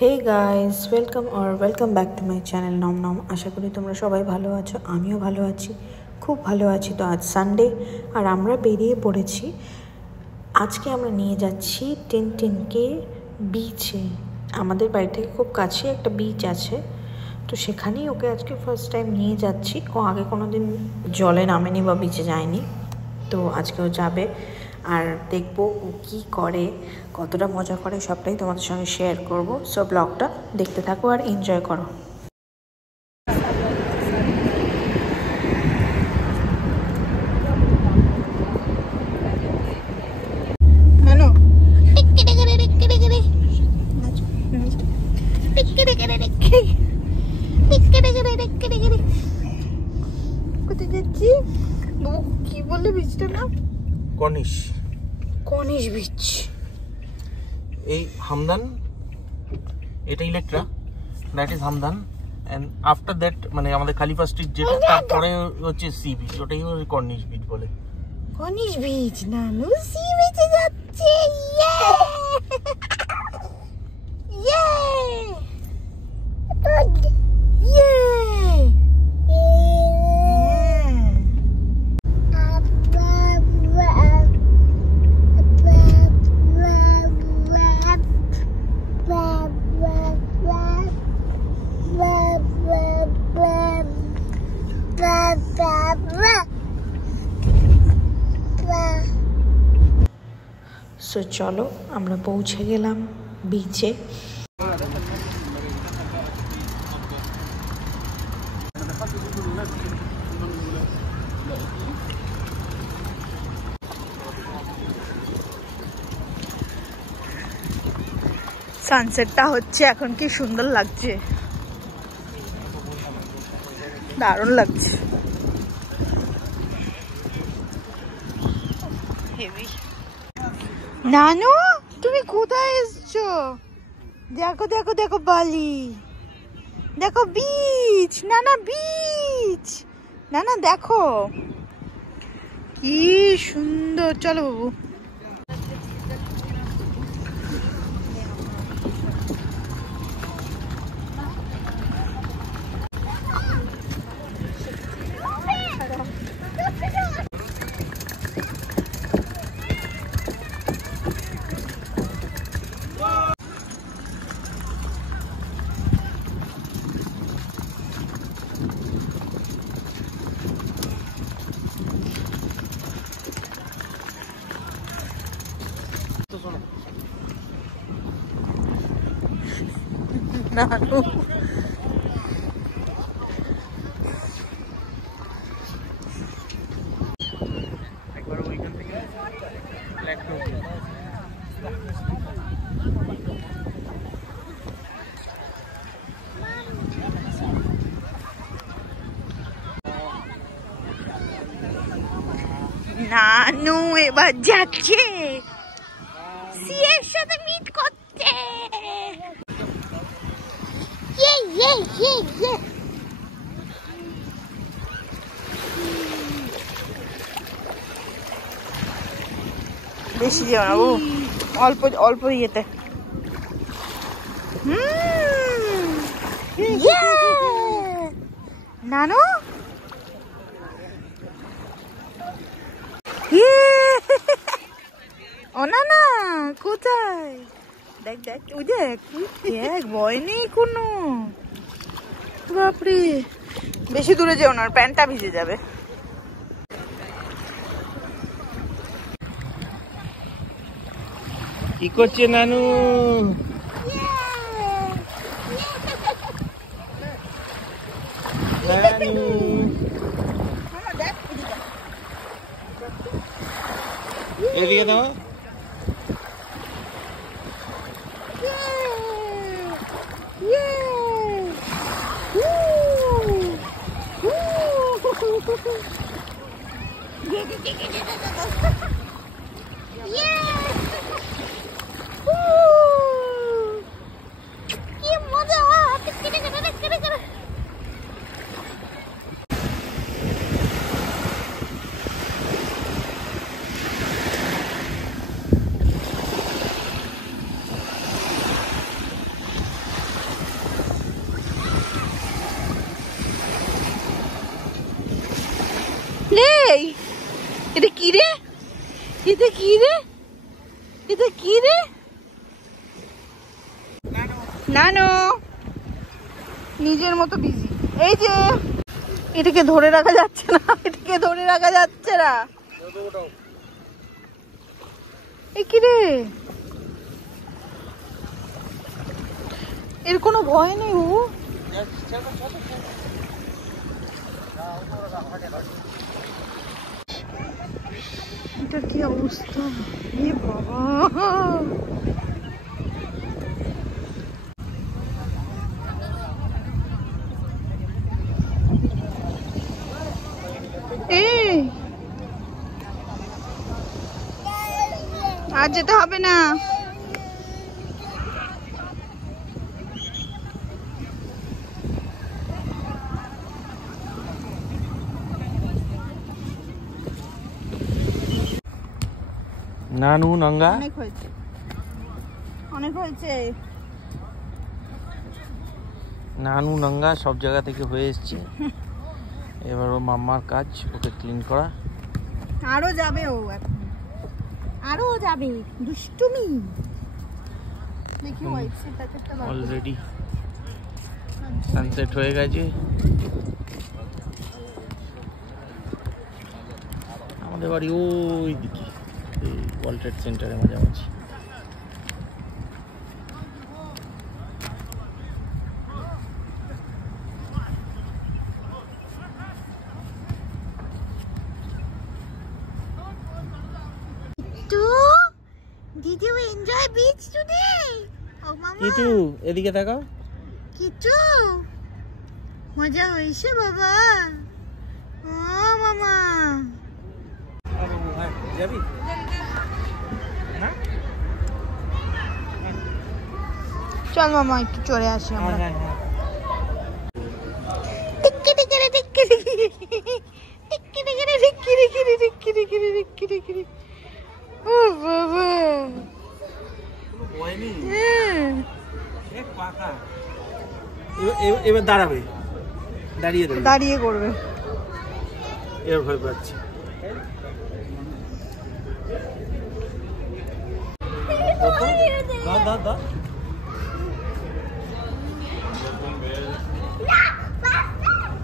Hey guys, welcome back to my channel nom nom. আশা করি তোমরা সবাই ভালো আছো, আমিও ভালো আছি, খুব ভালো আছি। তো আজ সানডে আর আমরা বেরিয়ে পড়েছি। আজকে আমরা নিয়ে যাচ্ছি টিনটিনকে বিচে। আমাদের বাড়ি থেকে খুব কাছে একটা বিচ আছে, তো সেখানেই ওকে আজকে ফার্স্ট টাইম নিয়ে যাচ্ছি। ও আগে কোনো দিন জলে নামেনি বা বিচে যায়নি, তো আজকেও যাবে। আর দেখবো ও কী করে, কতটা মজা করে, সবটাই তোমাদের সঙ্গে শেয়ার করব। সো ব্লগটা দেখতে থাকো আর এনজয় করো। কোথায় যাচ্ছি বাবু? কি বললে বীজটার নাম? Corniche beach. এই হামদান, এটা Electra, that is Hamdan, and after that মানে আমাদের খালিফা স্ট্রিট যেটা, তারপরে হচ্ছে সি বিচ, ওটাই কর্নিশ বিচ বলে। কনিশ বীচ, নানু সি বিচে যাচ্ছে। সো চলো, আমরা পৌঁছে গেলাম বিচে। সানসেটটা হচ্ছে এখন, কি সুন্দর লাগছে, দারুণ লাগছে। নানু, তুমি কোথায় এসছো? দেখো দেখো দেখো বালি, দেখো বিচ, নানা বিচ, নানা দেখো কি সুন্দর। চলো বাবু। নানু একবার ওইখান থেকে ব্ল্যাক টোপ। নানু এবার যাচ্ছে সিয়ের সাথে মিট করতে। বেশি যাও না বাবু, অল্প অল্প ইয়েতে। নানু ও না না, কোথায়? দেখ দেখ, ওই দেখ দেখ, ভয় নেই কোনো। বাপরে, বেশি দূরে যেও না, প্যান্টটা ভিজে যাবে। কি করছে নানু? নানু এদিকে দাও। কি মজা! এটা কি রে? এটা কি রে? নানো নিজের মতো বিজি। এই যে এটাকে ধরে রাখা যাচ্ছে না, এটাকে ধরে রাখা যাচ্ছে না। এ কি রে? এর কোনো ভয় নেই ও। এটা কি অবস্থা? এ বাবা, আর যেতে হবে না। নানু নঙ্গা অনেক হয়েছে, অনেক হয়েছে। নানু নঙ্গা সব জায়গা থেকে হয়ে এসছে। এবার ও মাম্মার কাজ ওকে ক্লিন করা। আরো যাবে ও, এখন আরো যাবে দুষ্টুমি। দেখি হোয়াইট প্যাকেটটা বার করো। অলরেডি সানসেট হয়ে গেছে। আমাদের বাড়ি ওই দিকে ওয়ার্ল্ড ট্রেড সেন্টারের মাঝামাঝি। Did you enjoy beach today? Oh mama. কিটু এদিকে তাকাও। কিটু মজা হয়েছে বাবা। ও মামা যাবি না? চল মামা একটু চলে আসি আমরা। ও বাবা, এবার দাঁড়াবে, দাঁড়িয়ে দেবে, দাঁড়িয়ে করবে। এবার ভয় পাচ্ছি।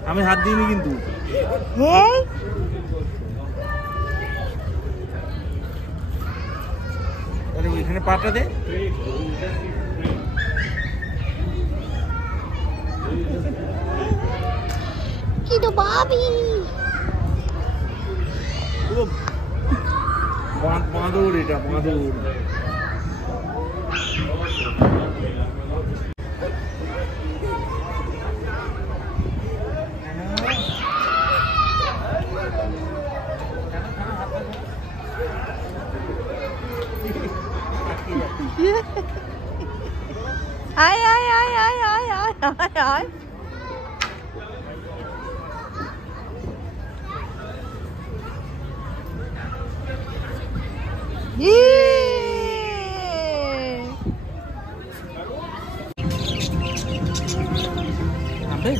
আমি হাত দিইনি কিন্তু। আরে ওইখানে পাটা দে। কি তো বাবি বাঁদর, এটা বাঁদর। আয় আয় আয় আয় আয় আয় আয় আয়। আবে